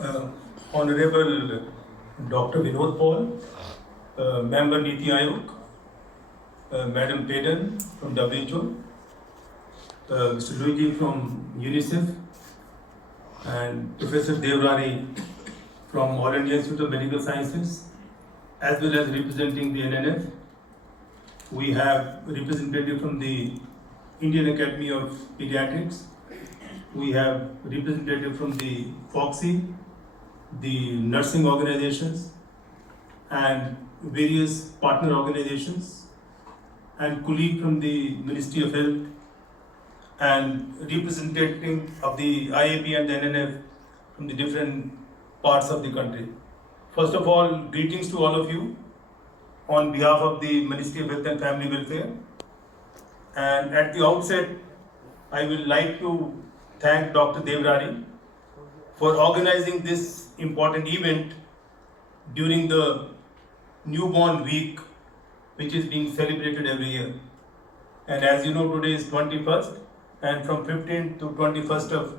uh, Honorable Dr. Vinod Paul, Member Niti Ayog, Madam Peden from WHO, Mr. Luigi from UNICEF, and Professor Devrani from All India Institute of Medical Sciences, as well as representing the NNF. We have representative from the Indian Academy of Pediatrics. We have representative from the FOXY, the nursing organizations, and various partner organizations, and colleague from the Ministry of Health, and representative of the IAP and the NNF from the different parts of the country. First of all, greetings to all of you on behalf of the Ministry of Health and Family Welfare. And at the outset, I will like to thank Dr. Devrani for organizing this important event during the newborn week, which is being celebrated every year. And as you know, today is 21st, and from 15th to 21st of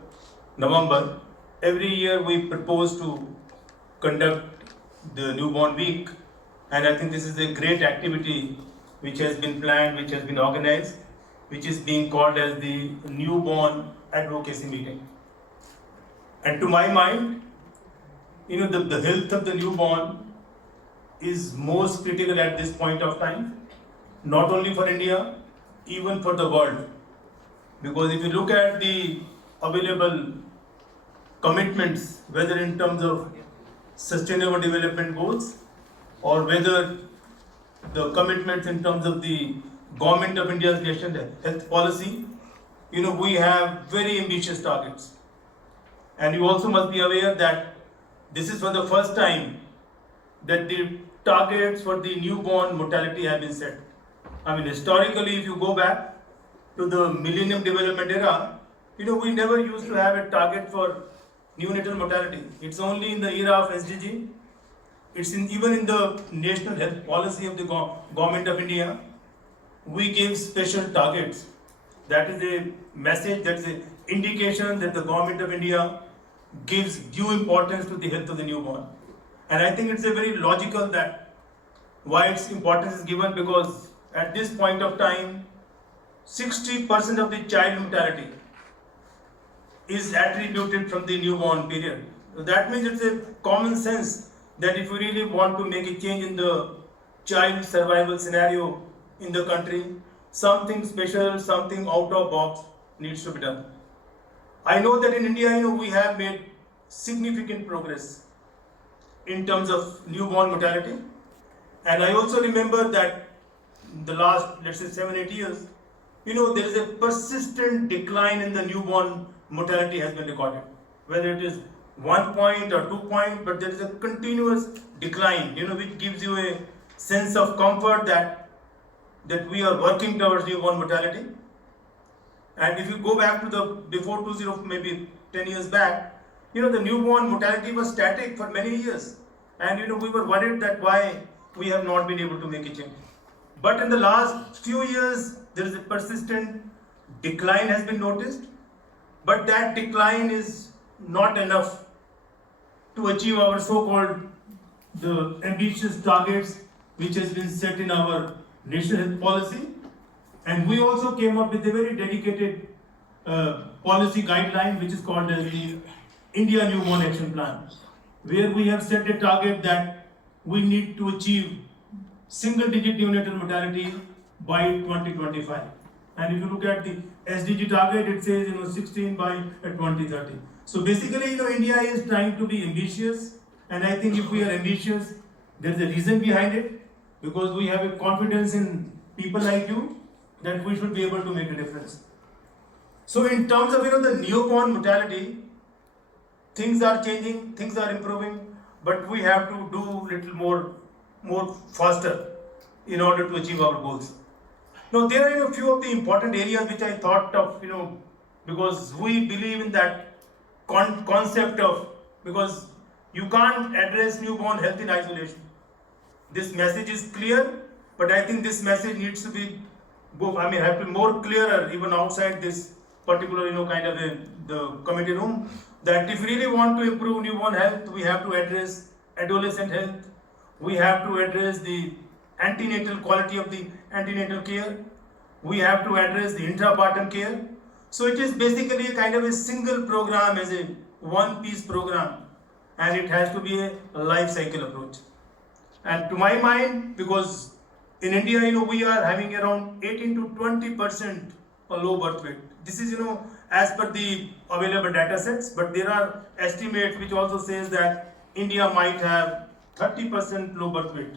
November, every year we propose to conduct the newborn week. And I think this is a great activity which has been planned, which has been organized, which is being called as the Newborn Advocacy Meeting. And to my mind, the health of the newborn is most critical at this point of time, not only for India, even for the world. Because if you look at the available commitments, whether in terms of sustainable development goals or whether the commitments in terms of the Government of India's national health policy, we have very ambitious targets. And you also must be aware that this is for the first time that the targets for the newborn mortality have been set. I mean, historically, if you go back to the Millennium Development Era, we never used to have a target for neonatal mortality. It's only in the era of SDG. It's even in the national health policy of the Government of India. We give special targets. That is a message, that's an indication that the Government of India gives due importance to the health of the newborn. And I think it's a very logical that why its importance is given, because at this point of time, 60% of the child mortality is attributed from the newborn period. So that means it's a common sense that if we really want to make a change in the child survival scenario in the country, something special, something out of box needs to be done. I know that in India, we have made significant progress in terms of newborn mortality. And I also remember that in the last, let's say 7-8 years, there is a persistent decline in the newborn mortality has been recorded. Whether it is 1 point or 2 point, but there is a continuous decline, which gives you a sense of comfort that we are working towards newborn mortality. And if you go back to the before 20, maybe 10 years back, the newborn mortality was static for many years. And we were worried that why we have not been able to make a change. But in the last few years, there is a persistent decline has been noticed. But that decline is not enough to achieve our so-called the ambitious targets which has been set in our national health policy. And we also came up with a very dedicated policy guideline which is called as the India Newborn Action Plan, where we have set a target that we need to achieve single-digit neonatal mortality by 2025. And if you look at the SDG target, it says 16 by 2030. So basically, India is trying to be ambitious, and I think if we are ambitious, there's a reason behind it, because we have a confidence in people like you that we should be able to make a difference. So in terms of the newborn mortality, things are changing, things are improving, but we have to do little more faster in order to achieve our goals. Now there are a few of the important areas which I thought of, because we believe in that concept of, because you can't address newborn health in isolation. This message is clear, but I think this message needs to be have to be more clearer even outside this particular kind of the committee room. that if we really want to improve newborn health, we have to address adolescent health, we have to address the antenatal quality of the antenatal care, we have to address the intrapartum care. So it is basically a kind of a single program, as a one-piece program, and it has to be a life cycle approach. And to my mind, because in India, we are having around 18 to 20% low birth weight. This is, as per the available data sets, but there are estimates which also says that India might have 30% low birth weight,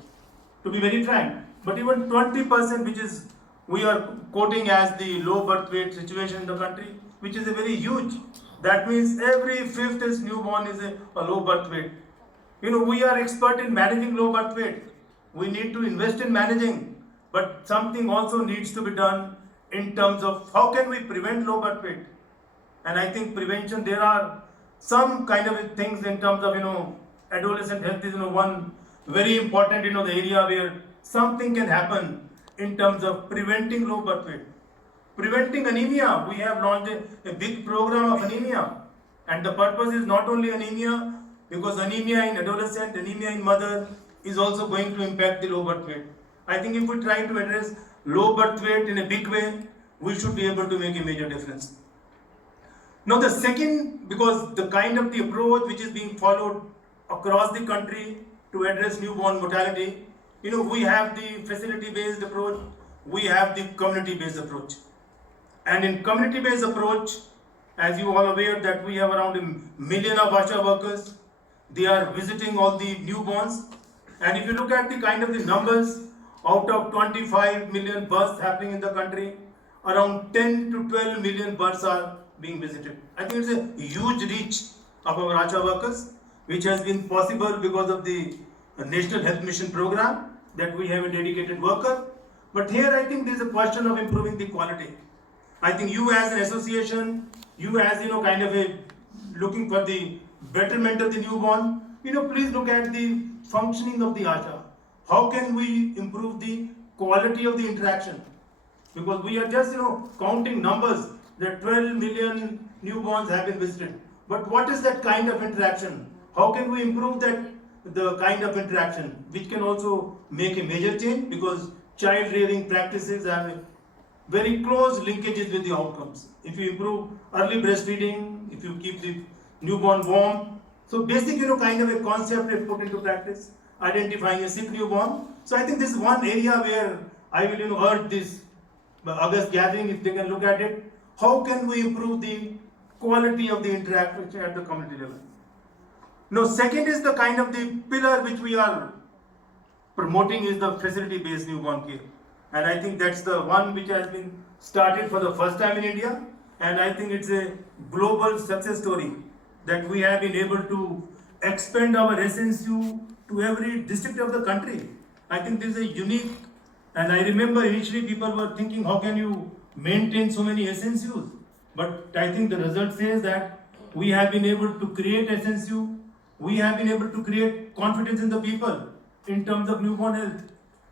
to be very frank. But even 20%, which is we are quoting as the low birth weight situation in the country, which is a very huge. That means every fifth is newborn is a low birth weight. We are expert in managing low birth weight. We need to invest in managing, but something also needs to be done in terms of how can we prevent low birth weight. And I think prevention, there are some kind of things in terms of, adolescent health is, one very important, the area where something can happen in terms of preventing low birth weight. Preventing anemia, we have launched a big program of anemia. And the purpose is not only anemia, because anemia in adolescent, anemia in mother is also going to impact the low birth weight. I think if we try to address low birth weight in a big way, we should be able to make a major difference. Now the second, because the kind of the approach which is being followed across the country to address newborn mortality, we have the facility-based approach, we have the community-based approach. And in community-based approach, as you are all aware that we have around 1 million of ASHA workers, they are visiting all the newborns. And if you look at the kind of the numbers, out of 25 million births happening in the country, around 10 to 12 million births are being visited. I think it's a huge reach of our ASHA workers, which has been possible because of the National Health Mission program, that we have a dedicated worker. But here I think there is a question of improving the quality. I think you as an association, you as kind of a looking for the betterment of the newborn, please look at the functioning of the ASHA. How can we improve the quality of the interaction? Because we are just counting numbers that 12 million newborns have been visited. But what is that kind of interaction? How can we improve the kind of interaction, which can also make a major change, because child rearing practices have very close linkages with the outcomes. If you improve early breastfeeding, if you keep the newborn warm, so basic kind of a concept is put into practice, identifying a sick newborn. So I think this is one area where I will urge this August gathering, if they can look at it, how can we improve the quality of the interaction at the community level. Now second is the kind of the pillar which we are promoting is the facility-based newborn care. And I think that's the one which has been started for the first time in India. And I think it's a global success story that we have been able to expand our SNCU to every district of the country. I think this is a unique, and I remember initially people were thinking, how can you maintain so many SNCUs? But I think the result says that we have been able to create SNCU, we have been able to create confidence in the people in terms of newborn health.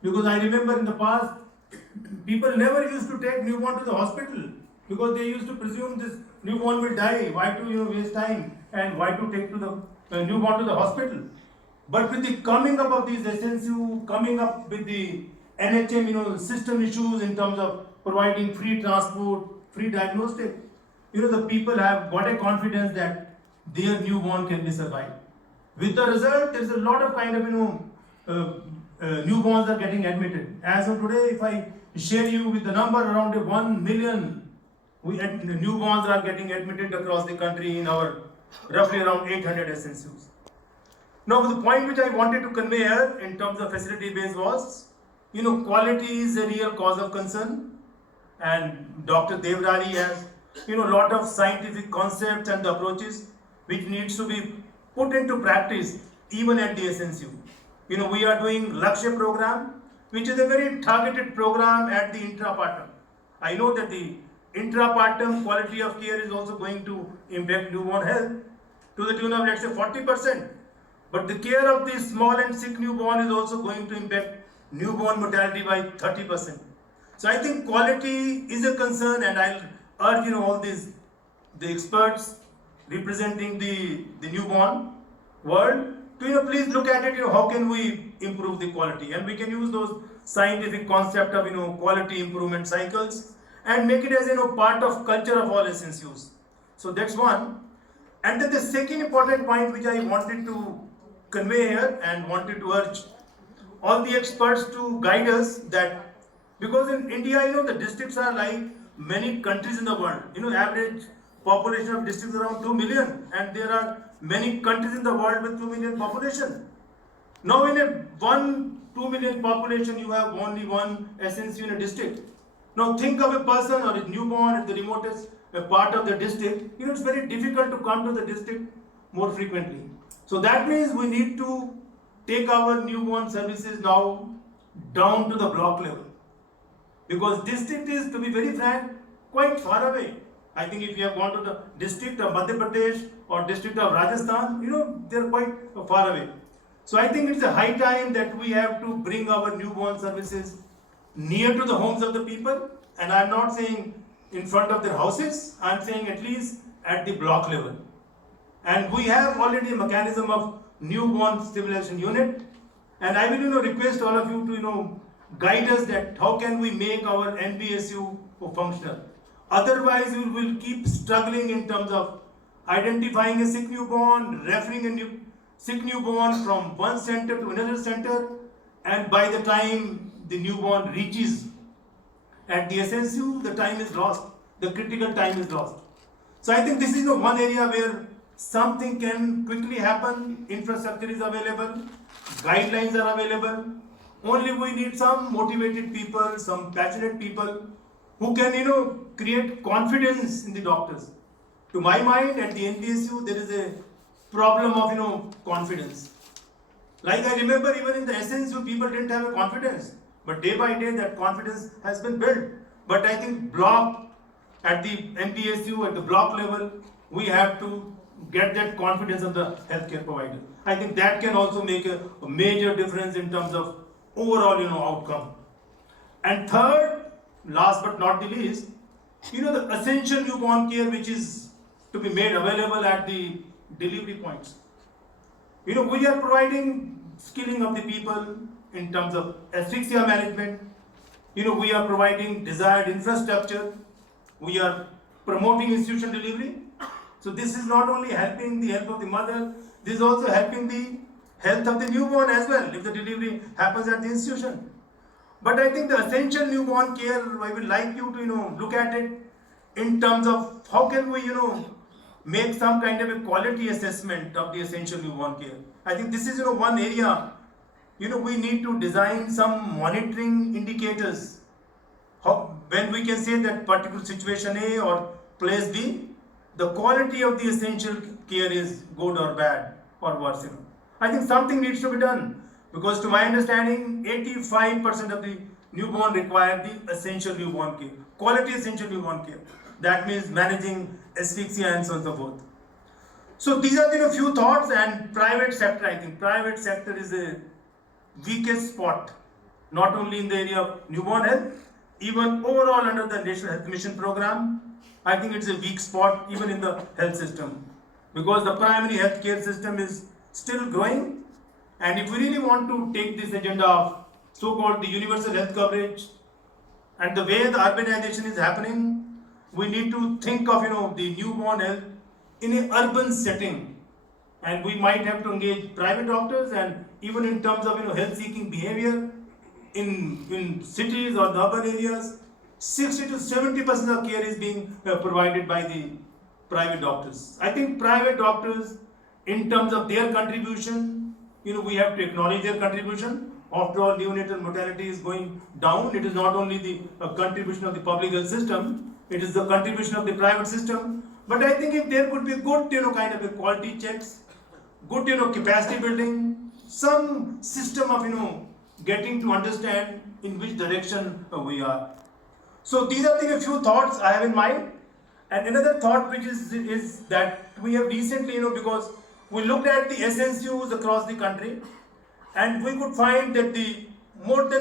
Because I remember in the past, people never used to take newborn to the hospital because they used to presume this newborn will die. Why to waste time, and why to take to the newborn to the hospital? But with the coming up of these SNCU, coming up with the NHM system issues in terms of providing free transport, free diagnostic, the people have got a confidence that their newborn can be survived. With the result, there is a lot of kind of newborns are getting admitted. As of today, if I share you with the number, around 1 million newborns are getting admitted across the country in our roughly around 800 SNCUs. Now the point which I wanted to convey here in terms of facility based was, quality is a real cause of concern, and Dr. Devdari has a lot of scientific concepts and approaches which needs to be put into practice even at the SNCU. We are doing Lakshya program, which is a very targeted program at the intrapartum. I know that the intrapartum quality of care is also going to impact newborn health to the tune of, let's say, 40%. But the care of the small and sick newborn is also going to impact newborn mortality by 30%. So I think quality is a concern, and I'll urge all the experts representing the newborn world, to please look at it, how can we improve the quality, and we can use those scientific concept of quality improvement cycles and make it as part of culture of all SNCUs. So that's one. And then the second important point which I wanted to convey here and wanted to urge all the experts to guide us, that because in India, the districts are like many countries in the world. Average population of districts is around 2 million, and there are many countries in the world with 2 million population. Now in a 2 million population, you have only one SNC in a district. Now think of a person or a newborn at the remotest part of the district. It's very difficult to come to the district more frequently. So that means we need to take our newborn services now down to the block level. Because district is, to be very frank, quite far away. I think if you have gone to the district of Madhya Pradesh or district of Rajasthan, they're quite far away. So I think it's a high time that we have to bring our newborn services near to the homes of the people. And I'm not saying in front of their houses, I'm saying at least at the block level. And we have already a mechanism of newborn stabilization unit. And I will request all of you to guide us that how can we make our NBSU functional. Otherwise, we will keep struggling in terms of identifying a sick newborn, referring a sick newborn from one center to another center, and by the time the newborn reaches at the SNCU, the time is lost, the critical time is lost. So I think this is one area where something can quickly happen, infrastructure is available, guidelines are available, only we need some motivated people, some passionate people who can create confidence in the doctors. To my mind, at the NBSU, there is a problem of confidence. Like I remember even in the SNCU, people didn't have a confidence, but day by day that confidence has been built. But I think at the NBSU, at the block level, we have to get that confidence of the healthcare provider. I think that can also make a major difference in terms of overall outcome. And third, last but not the least, the essential newborn care which is to be made available at the delivery points. We are providing skilling of the people in terms of asphyxia management. We are providing desired infrastructure. We are promoting institution delivery. So this is not only helping the health of the mother, this is also helping the health of the newborn as well, if the delivery happens at the institution. But I think the essential newborn care, I would like you to look at it in terms of how can we make some kind of a quality assessment of the essential newborn care. I think this is one area we need to design some monitoring indicators. When we can say that particular situation A or place B, the quality of the essential care is good or bad or worse. I think something needs to be done, because to my understanding, 85% of the newborn require the essential newborn care, quality essential newborn care. That means managing asphyxia and so on and so forth. So these are the few thoughts. And private sector, I think private sector is a weakest spot, not only in the area of newborn health, even overall under the National Health Mission program. I think it's a weak spot even in the health system, because the primary health care system is still growing. And if we really want to take this agenda of so-called the universal health coverage, and the way the urbanization is happening, we need to think of the newborn health in an urban setting. And we might have to engage private doctors, and even in terms of health-seeking behavior in cities or the urban areas, 60 to 70% of care is being provided by the private doctors. I think private doctors, in terms of their contribution, we have to acknowledge their contribution. After all, neonatal mortality is going down. It is not only the contribution of the public health system, it is the contribution of the private system. But I think if there could be good, kind of a quality checks, good, capacity building, some system of, getting to understand in which direction we are. So these are the few thoughts I have in mind. And another thought which is that we have recently, because we looked at the SNCUs across the country, and we could find that the more than